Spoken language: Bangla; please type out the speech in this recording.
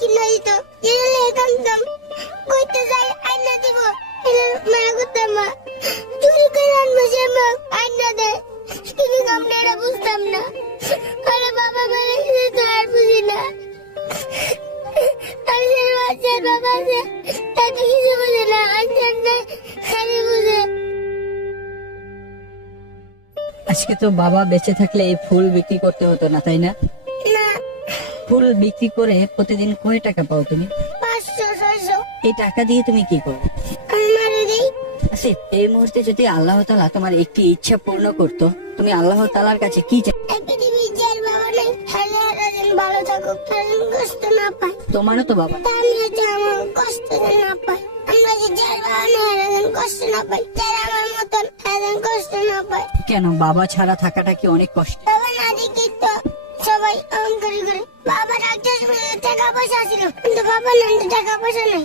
কিনা দিত এলে কান্দম কইতে যাই আইনা দিব এলে মায়া করতাম মা চুরি করে আনবো যে মা আইনা দেয় কিন্তু আমরা এটা বুঝতাম না আরে বাবা মারা গেছে তো আর বুঝি না আমি যে বাচ্চার বাবা আছে তাকে কিছু বুঝে না আনসার নেই খালি বুঝে। আজকে তো বাবা বেঁচে থাকলে এই ফুল বিক্রি করতে হতো না, তাই না? না ফুল বিক্রি করে প্রতিদিন কয় টাকা পাও তুমি? 500-600 এই টাকা দিয়ে তুমি কি করো? আমি মারি দিই। আচ্ছা, এই মুহূর্তে যদি আল্লাহ তাআলা তোমার একটি ইচ্ছা পূর্ণ করতো, তুমি আল্লাহ তাআলার কাছে কি চাই? এই পৃথিবীর যার বাবা নেই হাজার যেন ভালো থাকুক যেন কষ্ট না পায়। তোমারও তো বাবা। তা আমি হচ্ছে আমার কষ্ট যেন না পায়। আমরা যে যার বাবা নেই হাজার যেন কষ্ট না পাই, যারা আমার মতন হাজার কষ্ট না পায়। কেন, বাবা ছাড়া থাকাটা কি অনেক কষ্ট? বাবা না দেখি তো সবাই অহংকারী করে। বাবা রাজ্য টাকা পয়সা ছিল কিন্তু বাবা নাই, টাকা পয়সা নেই।